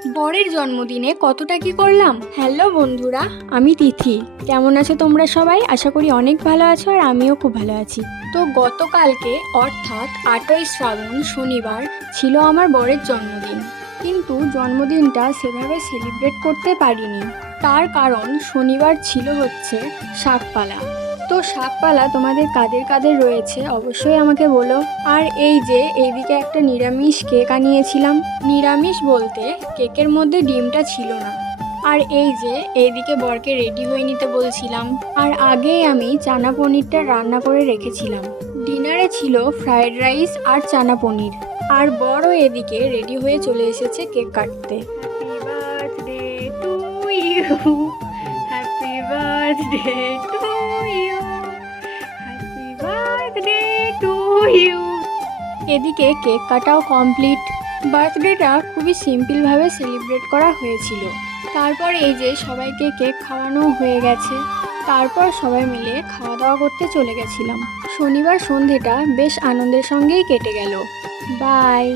বরের জন্মদিনে কতটা কি করলাম। হ্যালো বন্ধুরা, আমি তিথি। কেমন আছো তোমরা সবাই? আশা করি অনেক ভালো আছো, আর আমিও খুব ভালো আছি। তো গতকালকে অর্থাৎ 8ই শ্রাবণ শনিবার ছিল আমার বরের জন্মদিন, কিন্তু জন্মদিনটা সেভাবে সেলিব্রেট করতে পারিনি। তার কারণ শনিবার ছিল হচ্ছে শাকপালা। তো শাকপালা তোমাদের কাদের কাদের রয়েছে অবশ্যই আমাকে বলো। আর এই যে এইদিকে একটা নিরামিষ কেক আনিয়েছিলাম। নিরামিষ বলতে কেকের মধ্যে ডিমটা ছিল না। আর এই যে এইদিকে বরকে রেডি হয়ে নিতে বলছিলাম। আর আগেই আমি চানা পনিরটা রান্না করে রেখেছিলাম। ডিনারে ছিল ফ্রায়েড রাইস আর চানা পনির। আর বড়ও এদিকে রেডি হয়ে চলে এসেছে কেক কাটতে। Happy birthday to you, happy birthday to you, happy birthday to you. এদিকে কেক কাটাও কমপ্লিট। বার্থডেটা খুবই সিম্পলভাবে সেলিব্রেট করা হয়েছিল। তারপর এই যে সবাইকে কেক খাওয়ানো হয়ে গেছে। তারপর সবাই মিলে খাওয়া দাওয়া করতে চলে গেছিলাম। শনিবার সন্ধেটা বেশ আনন্দের সঙ্গেই কেটে গেল। বাই।